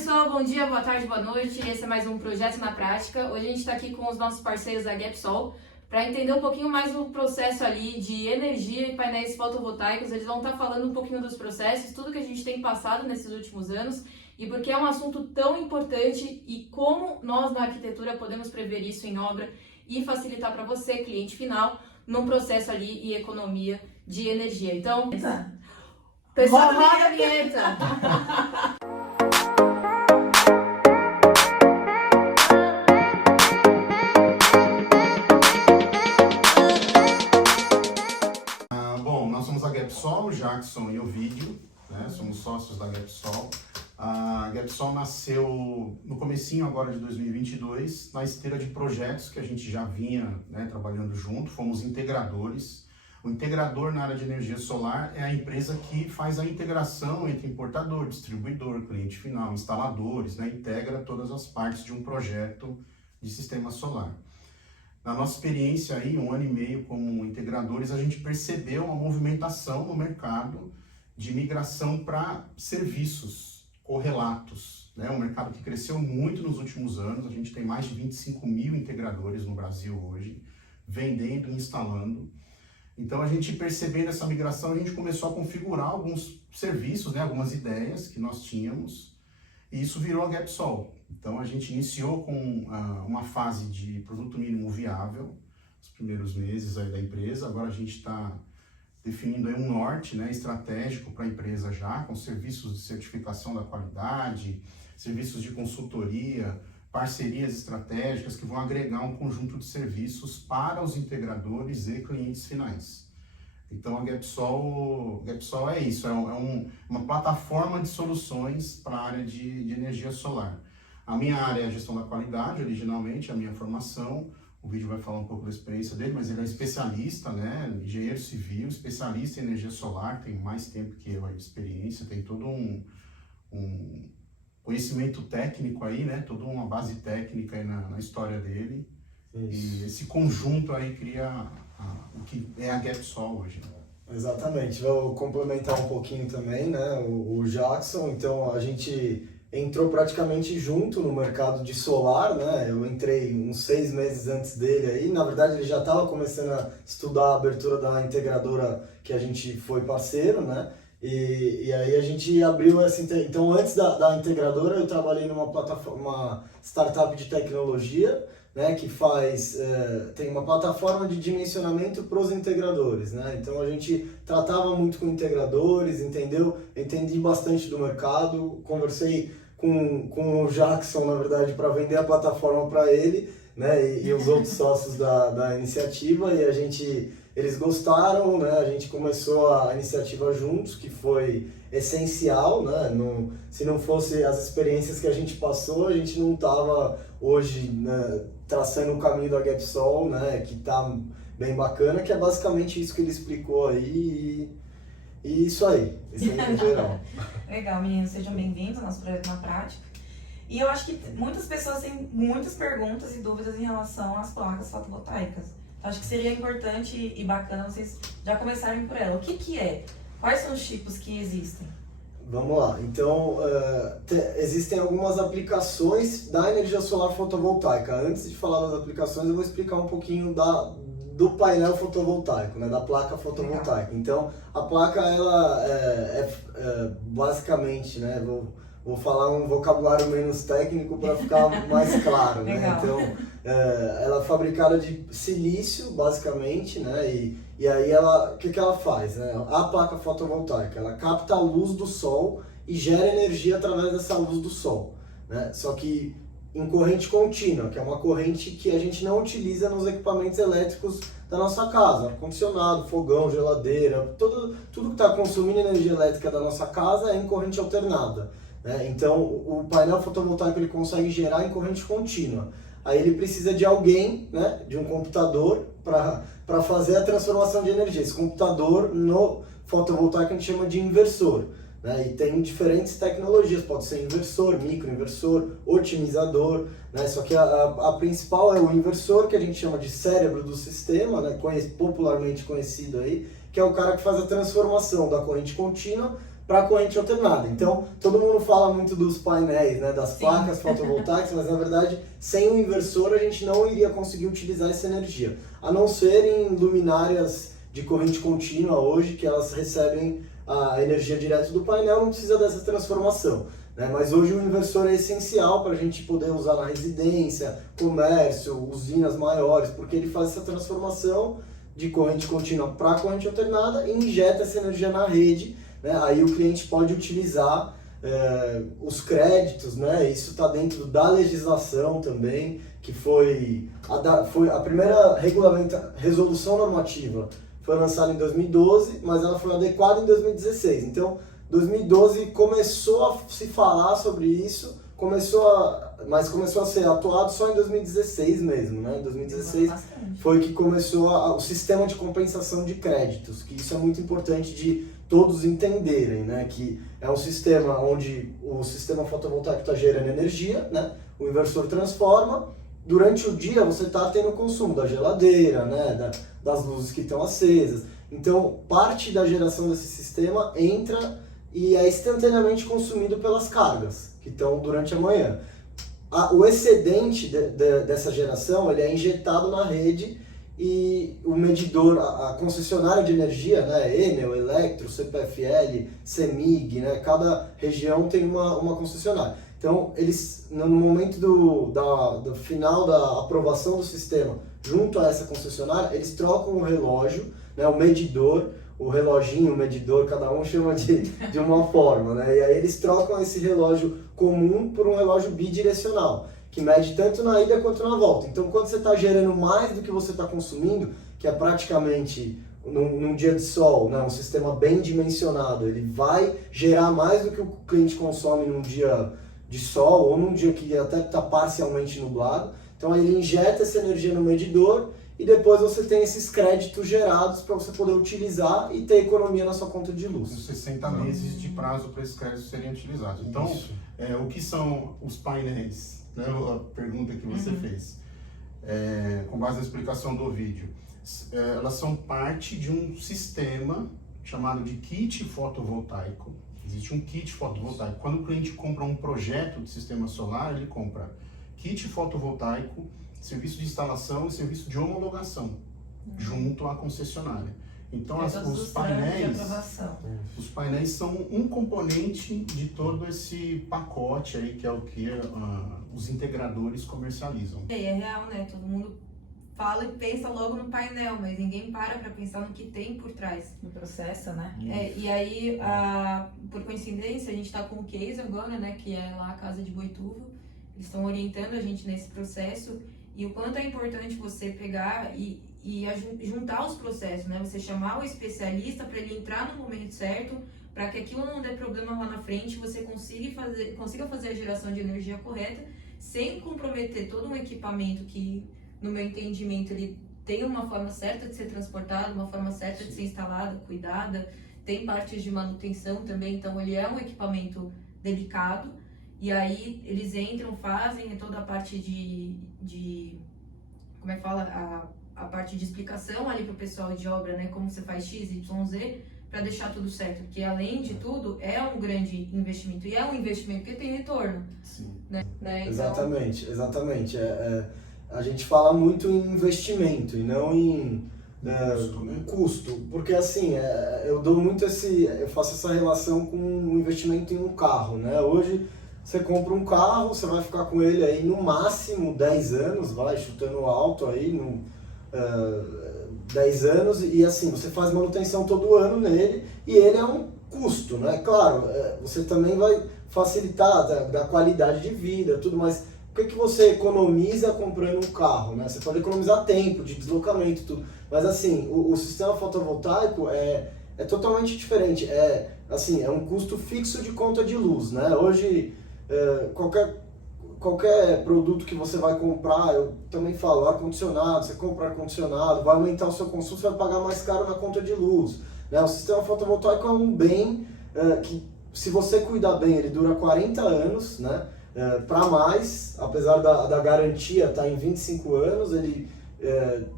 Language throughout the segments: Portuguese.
pessoal, bom dia, boa tarde, boa noite. Esse é mais um Projeto na Prática. Hoje a gente está aqui com os nossos parceiros da Gapsol para entender um pouquinho mais do processo ali de energia e painéis fotovoltaicos. Eles vão estar falando um pouquinho dos processos, tudo que a gente tem passado nesses últimos anos e porque é um assunto tão importante e como nós na arquitetura podemos prever isso em obra e facilitar para você, cliente final, num processo ali e economia de energia. Então, pessoal, roda a vinheta! Nós somos a Gapsol, o Jackson e o Ovidio, né? Somos sócios da Gapsol. A Gapsol nasceu no comecinho agora de 2022, na esteira de projetos que a gente já vinha, né, trabalhando junto, fomos integradores. O integrador na área de energia solar é a empresa que faz a integração entre importador, distribuidor, cliente final, instaladores, né, integra todas as partes de um projeto de sistema solar. Na nossa experiência aí, 1 ano e meio como integradores, a gente percebeu uma movimentação no mercado de migração para serviços correlatos, né? Um mercado que cresceu muito nos últimos anos, a gente tem mais de 25 mil integradores no Brasil hoje, vendendo e instalando. Então a gente percebendo essa migração, a gente começou a configurar alguns serviços, né? Algumas ideias que nós tínhamos, e isso virou a Gapsol. Então a gente iniciou com uma fase de produto mínimo viável, os primeiros meses aí da empresa. Agora a gente está definindo aí um norte, né, estratégico para a empresa já, com serviços de certificação da qualidade, serviços de consultoria, parcerias estratégicas que vão agregar um conjunto de serviços para os integradores e clientes finais. Então a Gapsol é isso, uma plataforma de soluções para a área de energia solar. A minha área é a gestão da qualidade, originalmente, a minha formação. O vídeo vai falar um pouco da experiência dele, mas ele é especialista, né? Engenheiro civil, especialista em energia solar, tem mais tempo que eu de experiência, tem todo um conhecimento técnico aí, né? Toda uma base técnica aí na história dele. Isso. E esse conjunto aí cria o que é a Gapsol hoje. Exatamente, vou complementar um pouquinho também, né? O Jackson, então a gente entrou praticamente junto no mercado de solar, né? Eu entrei uns 6 meses antes dele aí. Na verdade, ele já estava começando a estudar a abertura da integradora que a gente foi parceiro, né? E aí a gente abriu essa... Então, antes da integradora, eu trabalhei numa plataforma, uma startup de tecnologia, né? Que tem uma plataforma de dimensionamento para os integradores, né? Então, a gente tratava muito com integradores, entendi bastante do mercado, conversei com o Jackson, na verdade, para vender a plataforma para ele, né, e os outros sócios da iniciativa, e eles gostaram, né, a gente começou a iniciativa juntos, que foi essencial, né, se não fosse as experiências que a gente passou, a gente não estava hoje, né, traçando o caminho da Gapsol, né, que está bem bacana, que é basicamente isso que ele explicou aí, e isso aí no geral. Legal, meninos, sejam bem-vindos ao nosso projeto na prática. E eu acho que muitas pessoas têm muitas perguntas e dúvidas em relação às placas fotovoltaicas. Então, acho que seria importante e bacana vocês já começarem por ela. O que é? Quais são os tipos que existem? Vamos lá. Então, existem algumas aplicações da energia solar fotovoltaica. Antes de falar das aplicações, eu vou explicar um pouquinho do painel fotovoltaico, né, da placa fotovoltaica. Então, a placa, ela basicamente, né, vou falar um vocabulário menos técnico para ficar mais claro, né? Então, ela é fabricada de silício, basicamente, né, e aí o que ela faz, né? A placa fotovoltaica, ela capta a luz do sol e gera energia através dessa luz do sol, né? Só que em corrente contínua, que é uma corrente que a gente não utiliza nos equipamentos elétricos da nossa casa, ar-condicionado, fogão, geladeira, tudo que está consumindo energia elétrica da nossa casa é em corrente alternada, né? Então o painel fotovoltaico ele consegue gerar em corrente contínua. Aí ele precisa de alguém, né, de um computador para fazer a transformação de energia. Esse computador no fotovoltaico a gente chama de inversor, né? E tem diferentes tecnologias, pode ser inversor, microinversor, otimizador, né? Só que a principal é o inversor, que a gente chama de cérebro do sistema, né? Popularmente conhecido aí, que é o cara que faz a transformação da corrente contínua para a corrente alternada. Então, todo mundo fala muito dos painéis, né, das Sim. placas fotovoltaicas, mas na verdade, sem o inversor a gente não iria conseguir utilizar essa energia, a não ser em luminárias de corrente contínua hoje, que elas recebem a energia direto do painel, não precisa dessa transformação, né? Mas hoje o inversor é essencial para a gente poder usar na residência, comércio, usinas maiores, porque ele faz essa transformação de corrente contínua para corrente alternada e injeta essa energia na rede, né? Aí o cliente pode utilizar os créditos, né? Isso está dentro da legislação também, que foi a primeira resolução normativa foi lançada em 2012, mas ela foi adequada em 2016. Então, 2012 começou a se falar sobre isso, mas começou a ser atuado só em 2016 mesmo, né? Em 2016 foi que começou o sistema de compensação de créditos, que isso é muito importante de todos entenderem, né? Que é um sistema onde o sistema fotovoltaico está gerando energia, né? O inversor transforma. Durante o dia você está tendo consumo da geladeira, né? Das luzes que estão acesas. Então, parte da geração desse sistema entra e é instantaneamente consumido pelas cargas que estão durante a manhã. O excedente dessa geração ele é injetado na rede e o medidor, a concessionária de energia, né, Enel, Electro, CPFL, CEMIG, né, cada região tem uma concessionária. Então, eles, no momento do final da aprovação do sistema, junto a essa concessionária, eles trocam o relógio, né, o medidor, o reloginho, o medidor, cada um chama de uma forma, né? E aí eles trocam esse relógio comum por um relógio bidirecional, que mede tanto na ida quanto na volta. Então, quando você está gerando mais do que você está consumindo, que é praticamente num dia de sol, né, um sistema bem dimensionado, ele vai gerar mais do que o cliente consome num dia de sol ou num dia que até está parcialmente nublado. Então, aí ele injeta essa energia no medidor e depois você tem esses créditos gerados para você poder utilizar e ter economia na sua conta de luz. 60 meses de prazo para esses créditos serem utilizados. Então, o que são os painéis? Né? A pergunta que você fez, com base na explicação do vídeo. Elas são parte de um sistema chamado de kit fotovoltaico. Existe um kit fotovoltaico. Quando o cliente compra um projeto de sistema solar, ele compra kit fotovoltaico, serviço de instalação e serviço de homologação, junto à concessionária. Então, os painéis são um componente de todo esse pacote aí, que é o que os integradores comercializam. É real, né? Todo mundo fala e pensa logo no painel, mas ninguém para pensar no que tem por trás. No processo, né? E aí, por coincidência, a gente está com o Case agora, né? Que é lá a Casa de Boituva. Eles estão orientando a gente nesse processo. E o quanto é importante você pegar e juntar os processos, né? Você chamar o especialista para ele entrar no momento certo, para que aquilo não dê problema lá na frente, você consiga fazer a geração de energia correta, sem comprometer todo um equipamento que, no meu entendimento, ele tem uma forma certa de ser transportado, uma forma certa de ser instalada, cuidada, tem partes de manutenção também, então ele é um equipamento delicado. E aí eles entram, fazem toda a parte como é que fala? A parte de explicação ali pro pessoal de obra, né? Como você faz X, Y, Z, para deixar tudo certo. Porque além de tudo, é um grande investimento. E é um investimento que tem retorno. Sim. Né? Então... Exatamente. A gente fala muito em investimento e não em custo. Porque assim, eu faço essa relação com o investimento em um carro, né? Hoje, você compra um carro, você vai ficar com ele aí no máximo 10 anos, vai chutando alto aí, 10 anos, e assim, você faz manutenção todo ano nele, e ele é um custo, né? Claro, você também vai facilitar da qualidade de vida, tudo, mas o que você economiza comprando um carro, né? Você pode economizar tempo de deslocamento, tudo, mas assim, o sistema fotovoltaico é totalmente diferente, é um custo fixo de conta de luz, né? Hoje, qualquer produto que você vai comprar, eu também falo, ar-condicionado, você compra ar-condicionado, vai aumentar o seu consumo, você vai pagar mais caro na conta de luz, né? O sistema fotovoltaico é um bem que, se você cuidar bem, ele dura 40 anos, né? Para mais, apesar da garantia estar em 25 anos, ele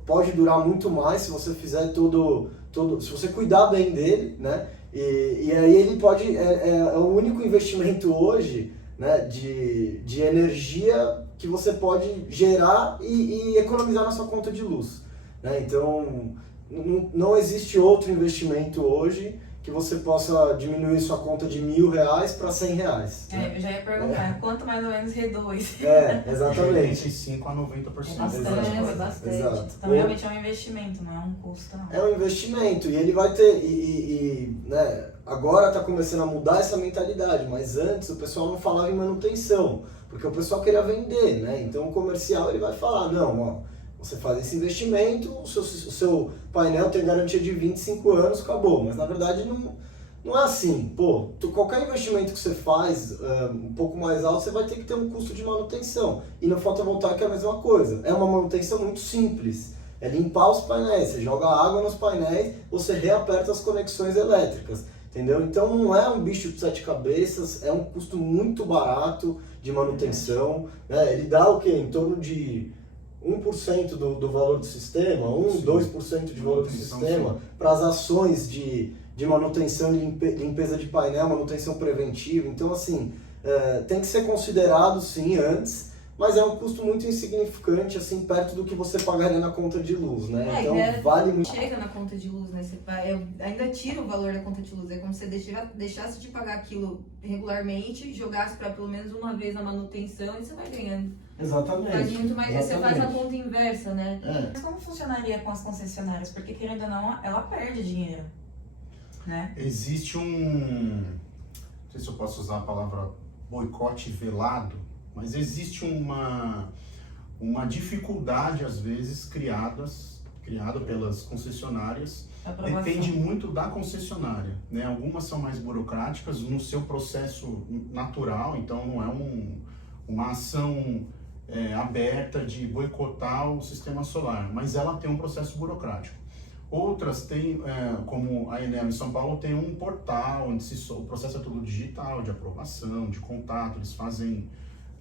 pode durar muito mais se você fizer se você cuidar bem dele, né? E aí ele pode, é o único investimento hoje, né, de energia que você pode gerar e economizar na sua conta de luz, né? Então não existe outro investimento hoje que você possa diminuir sua conta de R$1.000 para R$100. Eu já ia perguntar, quanto mais ou menos reduz? Exatamente. 85% a 90%. É bastante. Exato. Então realmente é um investimento, não é um custo, não. É um investimento e ele vai ter, né, agora está começando a mudar essa mentalidade, mas antes o pessoal não falava em manutenção, porque o pessoal queria vender, né? Então o comercial ele vai falar, não, ó, você faz esse investimento, o seu painel tem garantia de 25 anos, acabou. Mas na verdade não é assim. Pô, qualquer investimento que você faz um pouco mais alto, você vai ter que ter um custo de manutenção. E no fotovoltaico é a mesma coisa. É uma manutenção muito simples. É limpar os painéis, você joga água nos painéis, você reaperta as conexões elétricas. Entendeu? Então não é um bicho de 7 cabeças, é um custo muito barato de manutenção. Né? Ele dá o quê? Em torno de 1% do valor do sistema, 2% de valor do sistema para as ações de manutenção e limpeza de painel, manutenção preventiva. Então, assim, tem que ser considerado, sim, antes, mas é um custo muito insignificante, assim, perto do que você pagaria na conta de luz, né? Então, vale muito. Chega na conta de luz, né? Eu ainda tira o valor da conta de luz. É como se você deixasse de pagar aquilo regularmente, jogasse para pelo menos uma vez na manutenção e você vai ganhando. Exatamente. Faz muito mais, você faz a conta inversa, né? Mas como funcionaria com as concessionárias? Porque, querendo ou não, ela perde dinheiro, né? Existe não sei se eu posso usar a palavra boicote velado, mas existe uma dificuldade, às vezes, criada pelas concessionárias. Depende muito da concessionária, né? Algumas são mais burocráticas no seu processo natural, então não é uma ação aberta de boicotar o sistema solar, mas ela tem um processo burocrático. Outras têm, como a Enel em São Paulo, tem um portal onde o processo é todo digital, de aprovação, de contato, eles fazem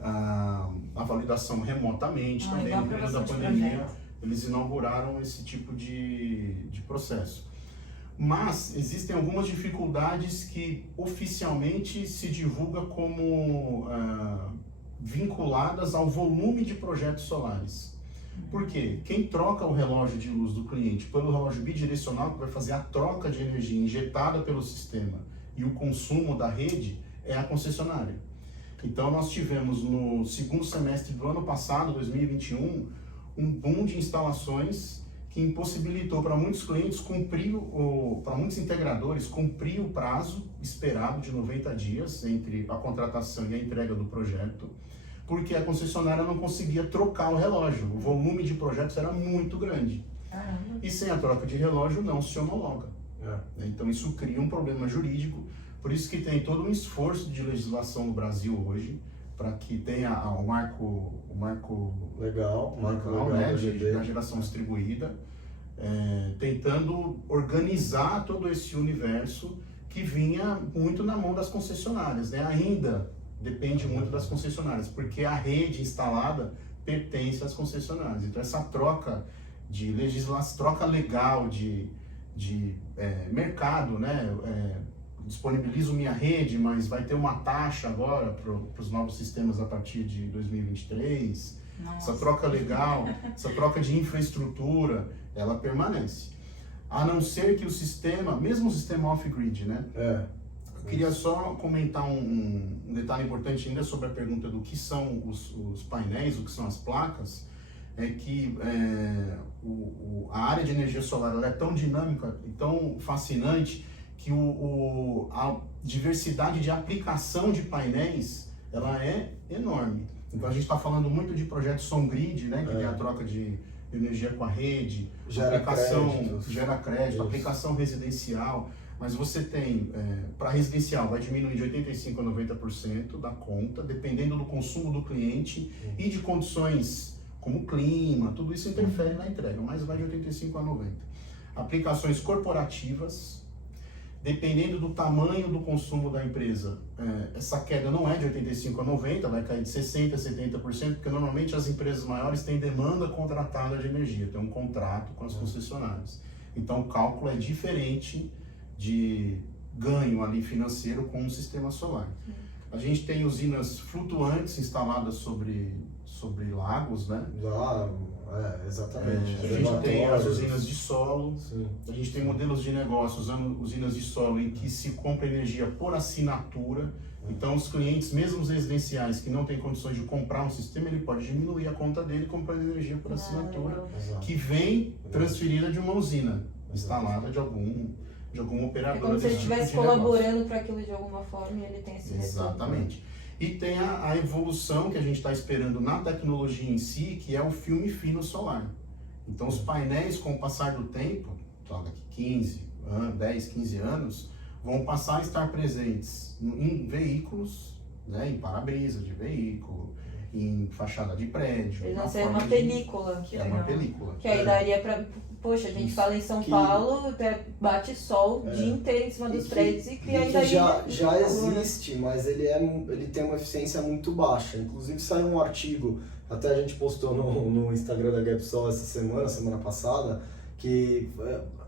a validação remotamente também. No período da pandemia, eles inauguraram esse tipo de processo. Mas existem algumas dificuldades que oficialmente se divulga como vinculadas ao volume de projetos solares. Por quê? Quem troca o relógio de luz do cliente pelo relógio bidirecional, que vai fazer a troca de energia injetada pelo sistema e o consumo da rede, é a concessionária. Então nós tivemos no segundo semestre do ano passado, 2021, um boom de instalações que impossibilitou para muitos clientes para muitos integradores cumprir o prazo esperado de 90 dias entre a contratação e a entrega do projeto, porque a concessionária não conseguia trocar o relógio. O volume de projetos era muito grande. Caramba. E sem a troca de relógio não se homologa. Então isso cria um problema jurídico, por isso que tem todo um esforço de legislação no Brasil hoje, para que tenha o marco legal, né, da geração distribuída, tentando organizar todo esse universo que vinha muito na mão das concessionárias, né? Ainda depende muito das concessionárias, porque a rede instalada pertence às concessionárias. Então essa troca de legislação, troca legal de mercado, né? Disponibilizo minha rede, mas vai ter uma taxa agora para os novos sistemas a partir de 2023. Nossa. Essa troca legal, essa troca de infraestrutura, ela permanece. A não ser que o sistema, mesmo o sistema off-grid, né? Eu queria só comentar um detalhe importante ainda sobre a pergunta do que são os painéis, o que são as placas, é que a área de energia solar ela é tão dinâmica e tão fascinante que a diversidade de aplicação de painéis ela é enorme. Então a gente está falando muito de projetos on-grid, né, que tem a troca de energia com a rede, gera crédito, aplicação residencial, mas você tem, para residencial, vai diminuir de 85% a 90% da conta, dependendo do consumo do cliente e de condições como clima, tudo isso interfere na entrega, mas vai de 85% a 90%. Aplicações corporativas, dependendo do tamanho do consumo da empresa, essa queda não é de 85% a 90%, vai cair de 60% a 70%, porque normalmente as empresas maiores têm demanda contratada de energia, tem um contrato com as concessionárias. Então o cálculo é diferente ganho ali financeiro com o sistema solar. A gente tem usinas flutuantes instaladas sobre lagos, né? Exatamente. A gente tem as usinas de solo. Sim. A gente tem modelos de negócio usando usinas de solo em que se compra energia por assinatura. Então, os clientes, mesmo os residenciais que não têm condições de comprar um sistema, ele pode diminuir a conta dele comprando energia por assinatura, que vem transferida de uma usina instalada de algum operador. É como se ele desse tipo estivesse de colaborando negócio. para aquilo de alguma forma e ele tem esse retorno. Exatamente. E tem a evolução que a gente está esperando na tecnologia em si, que é o filme fino solar. Então, os painéis, com o passar do tempo, daqui 10, 15 anos, vão passar a estar presentes em veículos, né, em para-brisa de veículo, em fachada de prédio. Eles vão ser uma película. É uma película. Que aí daria pra... Poxa, a gente fala em São Paulo, até bate sol o dia inteiro em cima dos prédios e que ainda já existe, mas ele tem uma eficiência muito baixa. Inclusive saiu um artigo, até a gente postou no Instagram da GapSol essa semana passada, que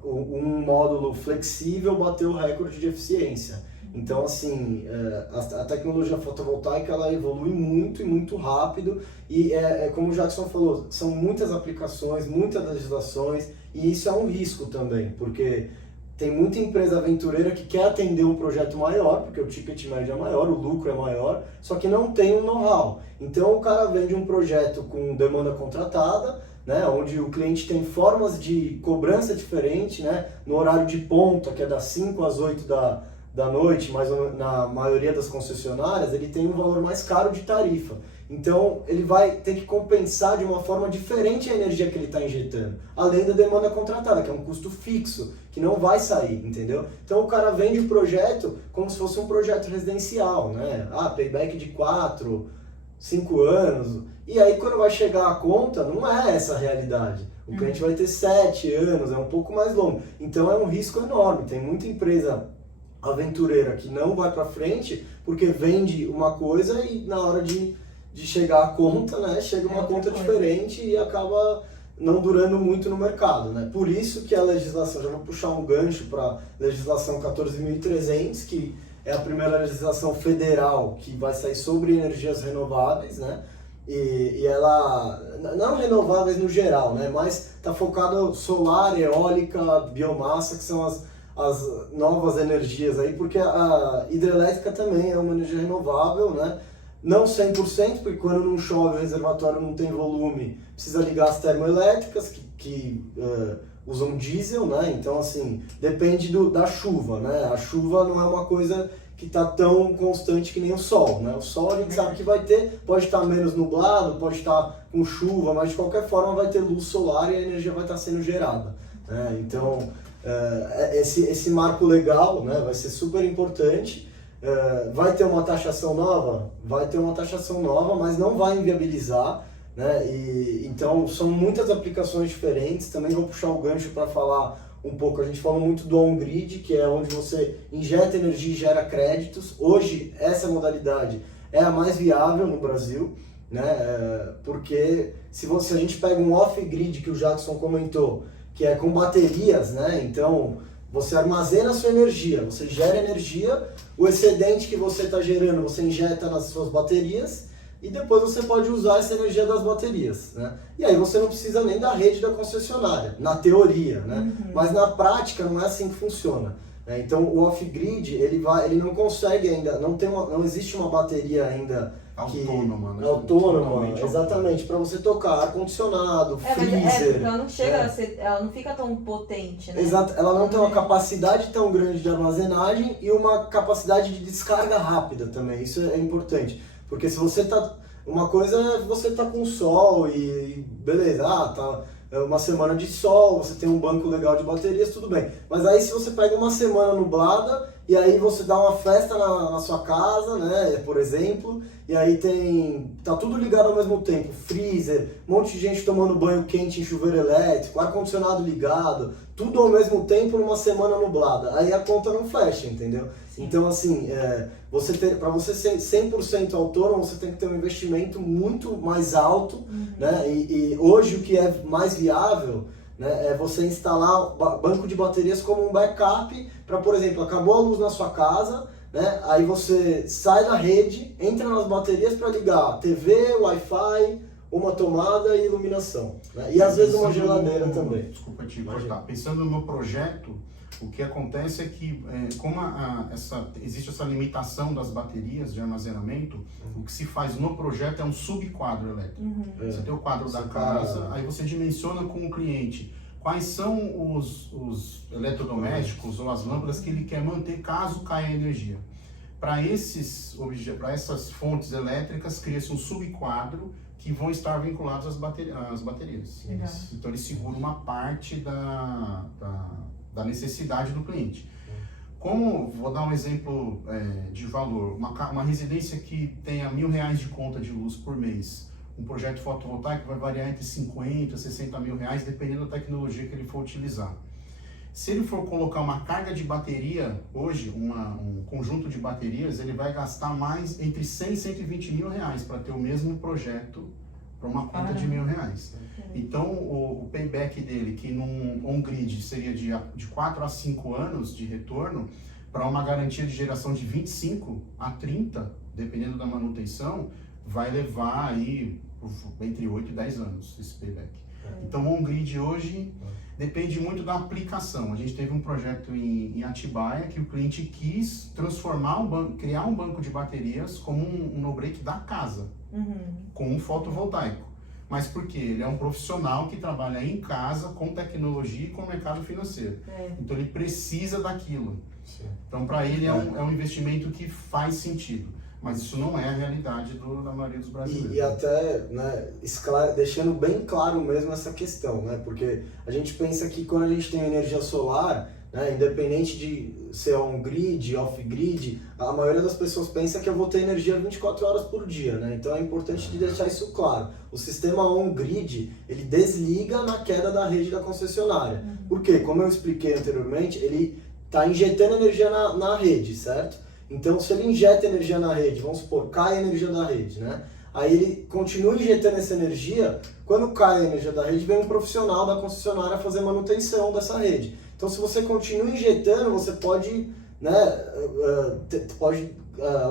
um módulo flexível bateu o recorde de eficiência. Então, assim, a tecnologia fotovoltaica ela evolui muito e muito rápido e, como o Jackson falou, são muitas aplicações, muitas legislações e isso é um risco também, porque tem muita empresa aventureira que quer atender um projeto maior, porque o ticket médio é maior, o lucro é maior, só que não tem um know-how. Então, o cara vende um projeto com demanda contratada, né, onde o cliente tem formas de cobrança diferente, né, no horário de ponta, que é das 5 às 8 da noite, mas na maioria das concessionárias, ele tem um valor mais caro de tarifa. Então, ele vai ter que compensar de uma forma diferente a energia que ele está injetando, além da demanda contratada, que é um custo fixo, que não vai sair, entendeu? Então, o cara vende o projeto como se fosse um projeto residencial, né? Payback de 4, 5 anos. E aí, quando vai chegar a conta, não é essa a realidade. O cliente vai ter 7 anos, é um pouco mais longo. Então, é um risco enorme. Tem muita empresa aventureira que não vai para frente porque vende uma coisa e na hora de chegar a conta, né, chega uma conta diferente e acaba não durando muito no mercado, né? Por isso que a legislação, já vou puxar um gancho para a legislação 14.300, que é a primeira legislação federal que vai sair sobre energias renováveis, né? E ela, não renováveis no geral, né, mas está focado solar, eólica, biomassa, que são as novas energias aí, porque a hidrelétrica também é uma energia renovável, né? Não 100%, porque quando não chove o reservatório não tem volume, precisa ligar as termoelétricas que usam diesel, né? Então, assim, depende da chuva, né? A chuva não é uma coisa que está tão constante que nem o sol, né? O sol a gente sabe que vai ter, pode estar menos nublado, pode estar com chuva, mas de qualquer forma vai ter luz solar e a energia vai estar sendo gerada, né? Então, esse marco legal, né, vai ser super importante. Vai ter uma taxação nova? Vai ter uma taxação nova, mas não vai inviabilizar, né? Então são muitas aplicações diferentes. Também vou puxar o gancho para falar um pouco, a gente fala muito do on-grid, que é onde você injeta energia e gera créditos. Hoje essa modalidade é a mais viável no Brasil, né? Porque se a gente pega um off-grid que o Jackson comentou, que é com baterias, né? Então você armazena a sua energia, você gera energia, o excedente que você está gerando você injeta nas suas baterias e depois você pode usar essa energia das baterias, né? E aí você não precisa nem da rede da concessionária, na teoria, né? Mas na prática não é assim que funciona, né? Então o off-grid ele não consegue ainda, não existe uma bateria ainda autônoma, né? Autônoma, exatamente, para você tocar ar-condicionado, freezer. Ela não chega a ser, ela não fica tão potente, né? Exato, ela não tem uma capacidade tão grande de armazenagem e uma capacidade de descarga rápida também, isso é importante. Porque se você tá... Uma coisa é você tá com sol e beleza, tá uma semana de sol, você tem um banco legal de baterias, tudo bem. Mas aí se você pega uma semana nublada e aí você dá uma festa na sua casa, né, por exemplo, e aí tá tudo ligado ao mesmo tempo, freezer, um monte de gente tomando banho quente em chuveiro elétrico, ar-condicionado ligado, tudo ao mesmo tempo numa semana nublada. Aí a conta não fecha, entendeu? Sim. Então, assim, para você ser 100% autônomo, você tem que ter um investimento muito mais alto, né? E hoje o que é mais viável, né, é você instalar banco de baterias como um backup para, por exemplo, acabou a luz na sua casa, né, aí você sai da rede, entra nas baterias para ligar TV, Wi-Fi, uma tomada e iluminação, né, e às vezes uma geladeira também. Desculpa te cortar. Pensando no projeto, o que acontece é que, como existe essa limitação das baterias de armazenamento, o que se faz no projeto é um subquadro elétrico. Você tem o quadro da casa, aí você dimensiona com o cliente quais são os eletrodomésticos ou as lâmpadas que ele quer manter caso caia a energia. Para essas fontes elétricas, cria-se um subquadro que vão estar vinculados às baterias. Legal. Então ele segura uma parte da necessidade do cliente. Como, vou dar um exemplo de valor, uma residência que tenha R$1.000 de conta de luz por mês, um projeto fotovoltaico vai variar entre 50 a 60 mil reais, dependendo da tecnologia que ele for utilizar. Se ele for colocar uma carga de bateria, hoje, um conjunto de baterias, ele vai gastar mais entre 100 e 120 mil reais para ter o mesmo projeto para uma conta de R$1.000. Então, o payback dele, que num on-grid seria de 4 a 5 anos de retorno, para uma garantia de geração de 25 a 30, dependendo da manutenção, vai levar aí entre 8 e 10 anos esse payback. Então, o on-grid hoje depende muito da aplicação. A gente teve um projeto em Atibaia que o cliente quis transformar criar um banco de baterias como um no-break da casa, com um fotovoltaico. Mas por quê? Ele é um profissional que trabalha em casa com tecnologia e com mercado financeiro. Então ele precisa daquilo. Sim. Então para ele é um investimento que faz sentido. Mas isso não é a realidade da maioria dos brasileiros. E até, né, deixando bem claro mesmo essa questão, né? Porque a gente pensa que quando a gente tem energia solar, né, independente de ser on-grid, off-grid, a maioria das pessoas pensa que eu vou ter energia 24 horas por dia, né? Então é importante de deixar isso claro. O sistema on-grid, ele desliga na queda da rede da concessionária. Por quê? Como eu expliquei anteriormente, ele está injetando energia na rede, certo? Então, se ele injeta energia na rede, vamos supor, cai a energia da rede, né? Aí ele continua injetando essa energia, quando cai a energia da rede, vem um profissional da concessionária fazer manutenção dessa rede. Então, se você continua injetando, você pode, né,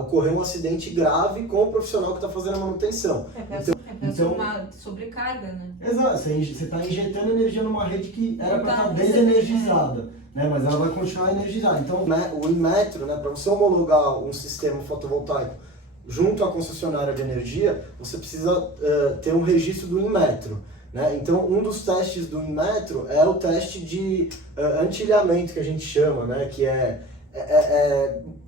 ocorrer um acidente grave com o profissional que está fazendo a manutenção. Então, uma sobrecarga, né? Exato, você está injetando energia numa rede que era para estar desenergizada, né? Mas ela vai continuar energizada. Então, o Inmetro, né, para você homologar um sistema fotovoltaico junto à concessionária de energia, você precisa ter um registro do Inmetro. Né? Então, um dos testes do Inmetro é o teste de antilhamento, que a gente chama, né? Que é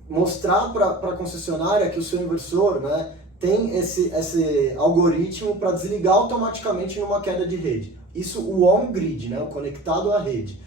mostrar para a concessionária que o seu inversor, né, tem esse algoritmo para desligar automaticamente numa queda de rede. Isso o on-grid, né, o conectado à rede,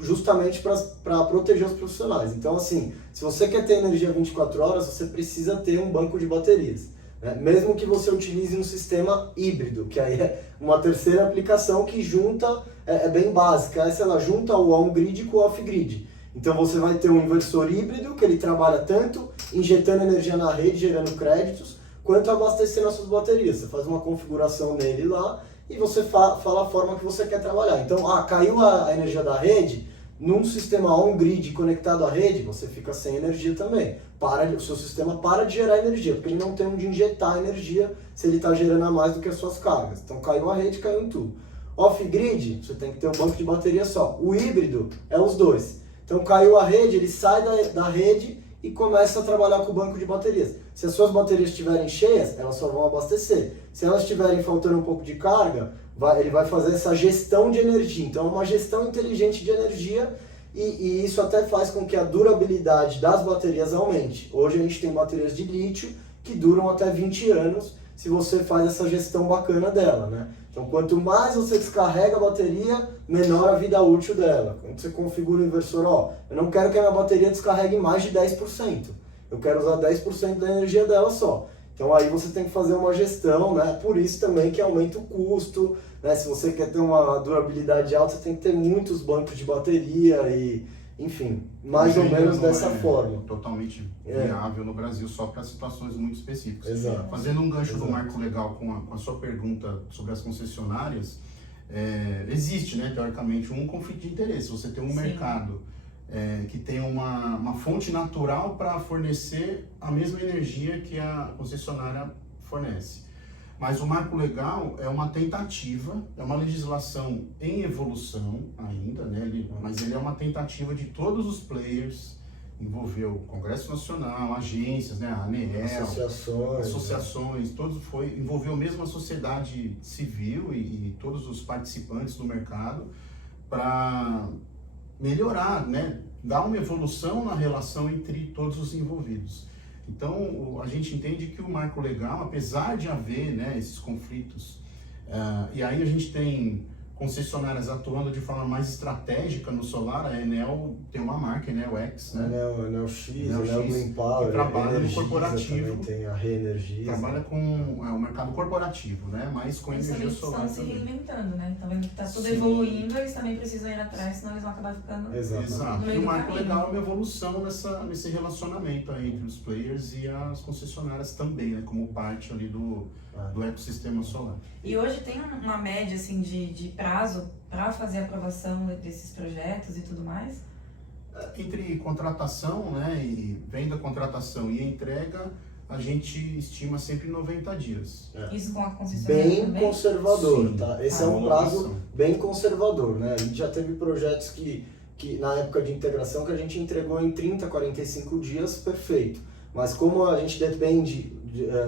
justamente para proteger os profissionais. Então, assim, se você quer ter energia 24 horas, você precisa ter um banco de baterias. Né? Mesmo que você utilize um sistema híbrido, que aí é uma terceira aplicação que junta, é bem básica, essa ela junta o on-grid com o off-grid. Então você vai ter um inversor híbrido, que ele trabalha tanto injetando energia na rede, gerando créditos, quanto abastecendo as suas baterias. Você faz uma configuração nele lá e você fala a forma que você quer trabalhar. Então, caiu a energia da rede, num sistema on-grid conectado à rede, você fica sem energia também. O seu sistema para de gerar energia, porque ele não tem onde injetar energia se ele está gerando a mais do que as suas cargas. Então caiu a rede, caiu em tudo. Off-grid, você tem que ter um banco de bateria só. O híbrido é os dois. Então caiu a rede, ele sai da rede e começa a trabalhar com o banco de baterias. Se as suas baterias estiverem cheias, elas só vão abastecer. Se elas estiverem faltando um pouco de carga, ele vai fazer essa gestão de energia. Então é uma gestão inteligente de energia e isso até faz com que a durabilidade das baterias aumente. Hoje a gente tem baterias de lítio que duram até 20 anos se você faz essa gestão bacana dela, né? Então, quanto mais você descarrega a bateria, menor a vida útil dela. Quando você configura o inversor, eu não quero que a minha bateria descarregue mais de 10%. Eu quero usar 10% da energia dela só. Então, aí você tem que fazer uma gestão, né? Por isso também que aumenta o custo, né? Se você quer ter uma durabilidade alta, você tem que ter muitos bancos de bateria e, enfim, mais ou menos dessa forma. Totalmente viável no Brasil, só para situações muito específicas. Exato. Fazendo um gancho do marco legal com a sua pergunta sobre as concessionárias, existe, né, teoricamente, um conflito de interesse. Você tem um Sim. mercado que tem uma fonte natural para fornecer a mesma energia que a concessionária fornece. Mas o marco legal é uma tentativa, é uma legislação em evolução ainda, né? Mas ele é uma tentativa de todos os players, envolveu o Congresso Nacional, agências, né? A ANEEL, associações, envolveu mesmo a sociedade civil e todos os participantes do mercado para melhorar, né? Dar uma evolução na relação entre todos os envolvidos. Então, a gente entende que o marco legal, apesar de haver, né, esses conflitos, e aí a gente tem concessionárias atuando de forma mais estratégica no solar. A Enel tem uma marca, Enel X, né? Enel X, Enel Green Power, que trabalha no Energisa corporativo. também tem a Reenergiza. Trabalha com o mercado corporativo, né? Mas com Eles energia também solar estão se também. reinventando, né? Estão vendo que está tudo Sim. evoluindo, eles também precisam ir atrás, senão eles vão acabar ficando... Exato. No E meio o do marco caminho. legal é uma evolução nesse relacionamento aí entre os players e as concessionárias também, né? Como parte ali do ecossistema solar. E hoje tem uma média, assim, de prazo para fazer a aprovação desses projetos e tudo mais? Entre contratação, né, e venda, contratação e entrega, a gente estima sempre 90 dias. Isso com a concessionária Bem também? conservador, Sim. tá? Esse Ah, é um prazo homologação. bem conservador, né? A gente já teve projetos que na época de integração que a gente entregou em 30, 45 dias, perfeito. Mas como a gente depende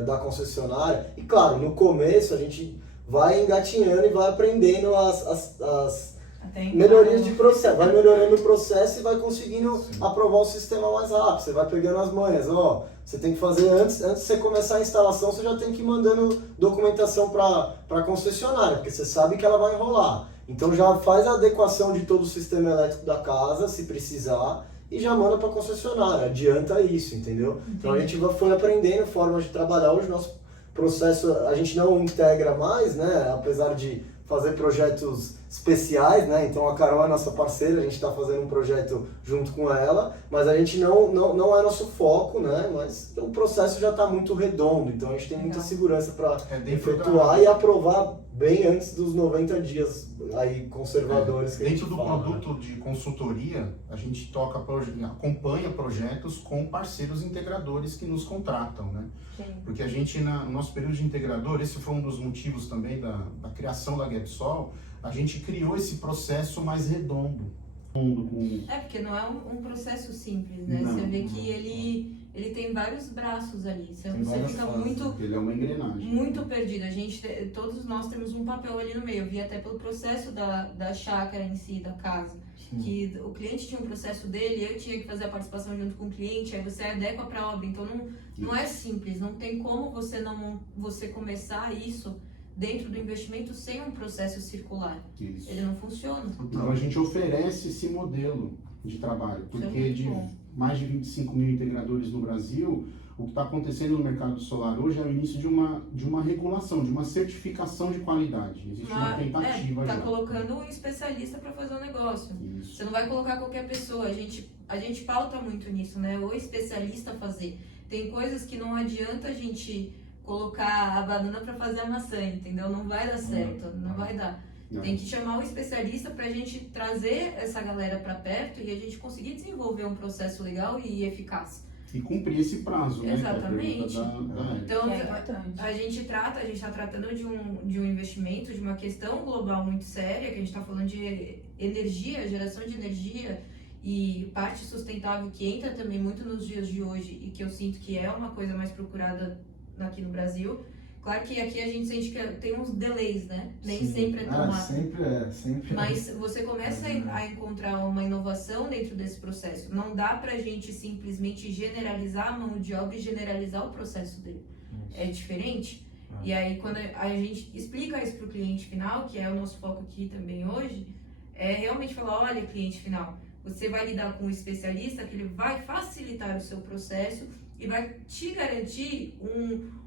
da concessionária, e claro, no começo a gente vai engatinhando e vai aprendendo as Até então, melhorias de processo, vai melhorando o processo e vai conseguindo Sim. aprovar o sistema mais rápido. Você vai pegando as manhas, ó, você tem que fazer antes de você começar a instalação, você já tem que ir mandando documentação para a concessionária, porque você sabe que ela vai enrolar. Então já faz a adequação de todo o sistema elétrico da casa, se precisar, e já manda para a concessionária, adianta isso, entendeu? Então a gente foi aprendendo formas de trabalhar. Hoje nosso processo, a gente não integra mais, né, apesar de fazer projetos especiais, né? Então a Carol é nossa parceira, a gente está fazendo um projeto junto com ela, mas a gente não é nosso foco, né? Mas o processo já está muito redondo, então a gente tem muita Legal. segurança para Dentro efetuar e aprovar bem antes dos 90 dias aí conservadores que a gente Dentro do fala, né? produto de consultoria, a gente acompanha projetos com parceiros integradores que nos contratam, né? Sim. Porque a gente, no nosso período de integrador, esse foi um dos motivos também da criação da GapSol, a gente criou esse processo mais redondo. Porque não é um processo simples, né? Não, você vê não, que ele tem vários braços ali. Você Tem várias fica fases, muito, ele é uma engrenagem. muito perdido. Todos nós temos um papel ali no meio. Eu vi até pelo processo da chácara em si, da casa. Que o cliente tinha um processo dele, eu tinha que fazer a participação junto com o cliente, aí você adequa para a obra. Então não é simples, não tem como você começar isso dentro do investimento sem um processo circular. Isso. Ele não funciona. Então a gente oferece esse modelo de trabalho, Isso é porque muito de bom. mais de 25 mil integradores no Brasil, o que está acontecendo no mercado solar hoje é o início de uma regulação, de uma certificação de qualidade. Existe uma tentativa tá já. colocando um especialista para fazer o negócio. Isso. Você não vai colocar qualquer pessoa. A gente pauta muito nisso, né? O especialista fazer. Tem coisas que não adianta a gente colocar a banana para fazer a maçã, entendeu? Não vai dar certo, não vai dar. Não. Tem que chamar um especialista para a gente trazer essa galera para perto e a gente conseguir desenvolver um processo legal e eficaz. E cumprir esse prazo, né? Exatamente. Que é a pergunta da Hebe. Então, Que é importante. a gente está tratando de um investimento, de uma questão global muito séria, que a gente está falando de energia, geração de energia e parte sustentável que entra também muito nos dias de hoje e que eu sinto que é uma coisa mais procurada aqui no Brasil. Claro que aqui a gente sente que tem uns delays, né? Nem Sim. sempre é tão rápido. Sempre Mas você começa a encontrar uma inovação dentro desse processo. Não dá pra gente simplesmente generalizar a mão de obra e generalizar o processo dele. É diferente. E aí, quando a gente explica isso pro cliente final, que é o nosso foco aqui também hoje, é realmente falar, olha, cliente final, você vai lidar com um especialista que ele vai facilitar o seu processo e vai te garantir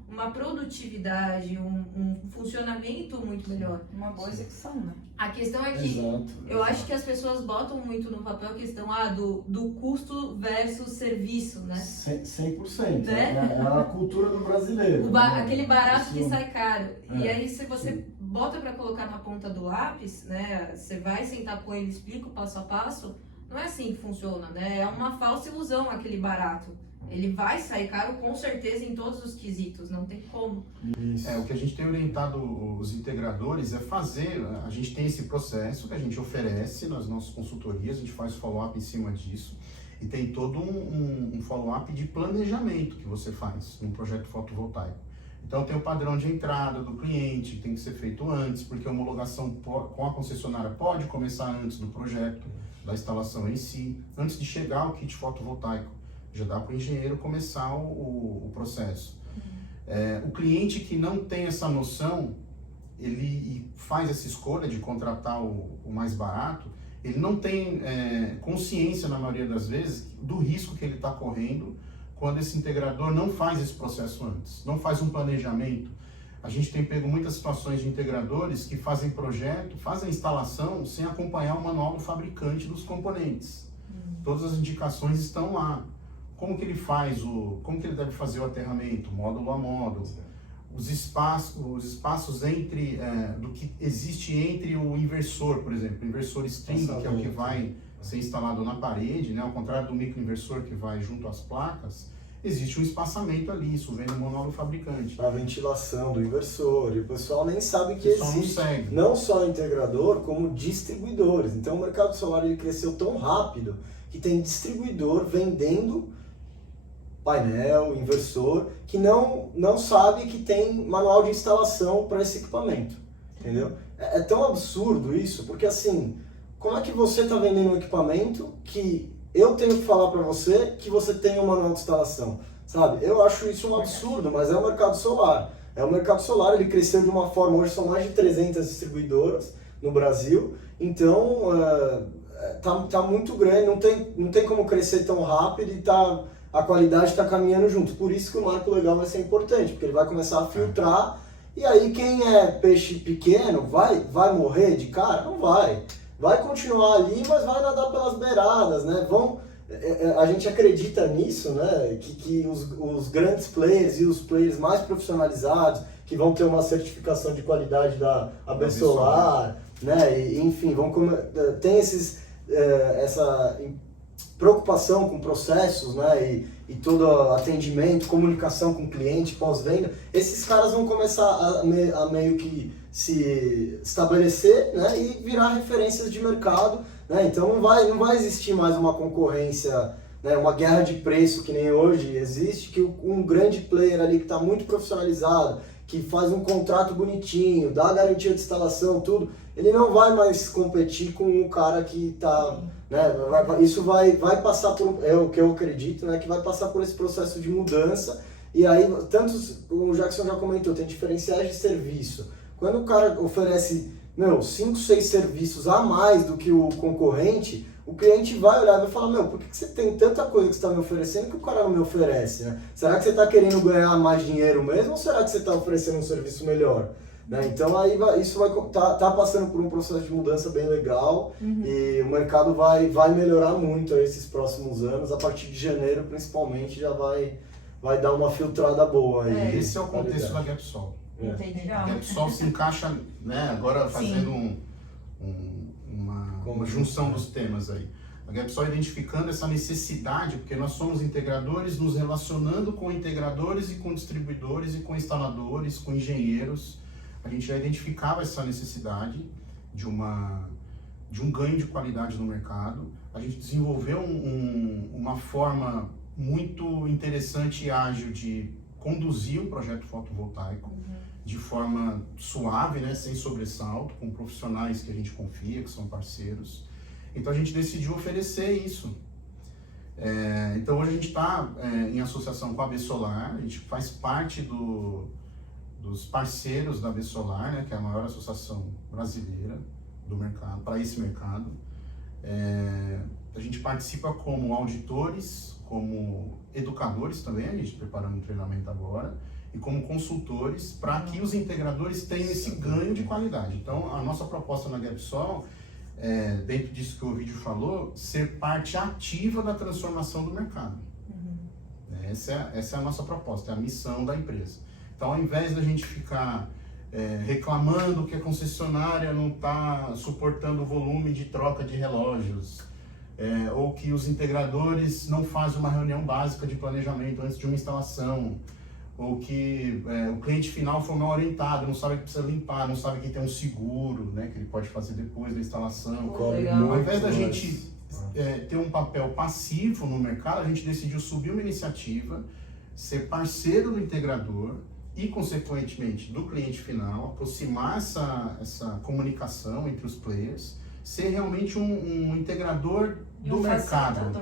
uma produtividade, um funcionamento muito melhor. Uma boa execução, né? A questão é que Exato. eu acho que as pessoas botam muito no papel a questão do custo versus serviço, né? 100%. Né? É a cultura do brasileiro. Aquele barato que Isso- sai caro. E É, aí, se você bota pra colocar na ponta do lápis, né? Você vai sentar com ele, explica o passo a passo. Não é assim que funciona, né? É uma falsa ilusão aquele barato. Ele vai sair caro com certeza em todos os quesitos, não tem como. Isso. O que a gente tem orientado os integradores é fazer, a gente tem esse processo que a gente oferece nas nossas consultorias, a gente faz follow-up em cima disso, e tem todo um follow-up de planejamento que você faz num projeto fotovoltaico. Então tem o padrão de entrada do cliente, que tem que ser feito antes, porque a homologação com a concessionária pode começar antes do projeto, da instalação em si, antes de chegar ao kit fotovoltaico. Já dá para o engenheiro começar o processo. O cliente que não tem essa noção, ele faz essa escolha de contratar o mais barato, ele não tem consciência, na maioria das vezes, do risco que ele está correndo quando esse integrador não faz esse processo antes, não faz um planejamento. A gente tem pego muitas situações de integradores que fazem projeto, fazem instalação sem acompanhar o manual do fabricante dos componentes. Todas as indicações estão lá. Como que ele faz como que ele deve fazer o aterramento, módulo a módulo, os espaços entre do que existe entre o inversor, por exemplo, o inversor string, que é o que vai ser instalado na parede, né? Ao contrário do microinversor que vai junto às placas, existe um espaçamento ali, isso vem no manual do fabricante. A ventilação do inversor, e o pessoal nem sabe que O pessoal não existe. segue. Não só integrador, como distribuidores. Então o mercado solar ele cresceu tão rápido que tem distribuidor vendendo painel, inversor, que não sabe que tem manual de instalação para esse equipamento, entendeu? É tão absurdo isso, porque assim, como é que você está vendendo um equipamento que eu tenho que falar para você que você tem um manual de instalação, sabe? Eu acho isso um absurdo, mas é o mercado solar. É o mercado solar, ele cresceu de uma forma, hoje são mais de 300 distribuidoras no Brasil, então tá muito grande, não tem como crescer tão rápido e a qualidade está caminhando junto. Por isso que o marco legal vai ser importante, porque ele vai começar a filtrar, e aí quem é peixe pequeno vai morrer de cara? Não vai. Vai continuar ali, mas vai nadar pelas beiradas, né? A gente acredita nisso, né? Que os grandes players e os players mais profissionalizados, que vão ter uma certificação de qualidade da AB Solar, né? E, enfim, tem essa preocupação com processos, né, e todo atendimento, comunicação com o cliente, pós-venda, esses caras vão começar a meio que se estabelecer, né, e virar referências de mercado, né, então não vai existir mais uma concorrência, né, uma guerra de preço que nem hoje existe, que um grande player ali que está muito profissionalizado, que faz um contrato bonitinho, dá garantia de instalação, tudo, ele não vai mais competir com o cara que está... Né, isso vai passar por, é o que eu acredito, né, que vai passar por esse processo de mudança, e aí, o Jackson já comentou, tem diferenciais de serviço. Quando o cara oferece 5, 6 serviços a mais do que o concorrente, o cliente vai olhar e vai falar, por que você tem tanta coisa que você está me oferecendo que o cara não me oferece? Né? Será que você está querendo ganhar mais dinheiro mesmo, ou será que você está oferecendo um serviço melhor? Né? Então aí isso vai tá passando por um processo de mudança bem legal, e o mercado vai melhorar muito esses próximos anos, a partir de janeiro principalmente já vai dar uma filtrada boa aí. Esse é o contexto da GapSol. Entendi. A GapSol se encaixa, né, agora fazendo uma junção dos temas aí. A GapSol identificando essa necessidade, porque nós somos integradores, nos relacionando com integradores e com distribuidores e com instaladores, com engenheiros. A gente já identificava essa necessidade de um ganho de qualidade no mercado. A gente desenvolveu uma forma muito interessante e ágil de conduzir um projeto fotovoltaico de forma suave, né, sem sobressalto, com profissionais que a gente confia, que são parceiros. Então a gente decidiu oferecer isso. Então hoje a gente está em associação com a AB Solar, a gente faz parte dos parceiros da AB Solar, né, que é a maior associação brasileira do mercado, para esse mercado. A gente participa como auditores, como educadores também, a gente preparando um treinamento agora, e como consultores para que os integradores tenham esse ganho de qualidade. Então, a nossa proposta na GapSol, dentro disso que o vídeo falou, ser parte ativa da transformação do mercado. Essa é a nossa proposta, é a missão da empresa. Então, ao invés da gente ficar reclamando que a concessionária não está suportando o volume de troca de relógios, ou que os integradores não fazem uma reunião básica de planejamento antes de uma instalação, ou que o cliente final foi mal orientado, não sabe que precisa limpar, não sabe que tem um seguro, né, que ele pode fazer depois da instalação. Legal. Ao invés da gente ter um papel passivo no mercado, a gente decidiu subir uma iniciativa, ser parceiro do integrador e, consequentemente, do cliente final, aproximar essa comunicação entre os players, ser realmente um integrador do mercado.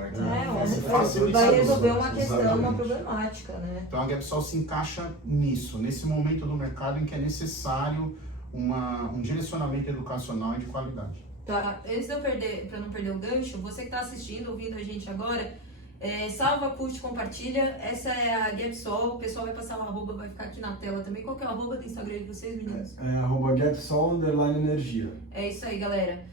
Vai resolver uma questão, uma problemática, né? Então a GapSol se encaixa nisso, nesse momento do mercado em que é necessário um direcionamento educacional e de qualidade. Tá, antes de eu para não perder o gancho, você que está assistindo, ouvindo a gente agora, salva, curte, compartilha. Essa é a GapSol, o pessoal vai passar o arroba, vai ficar aqui na tela também. Qual que é o arroba do Instagram de vocês, meninos? @GapSol_energia. É isso aí, galera.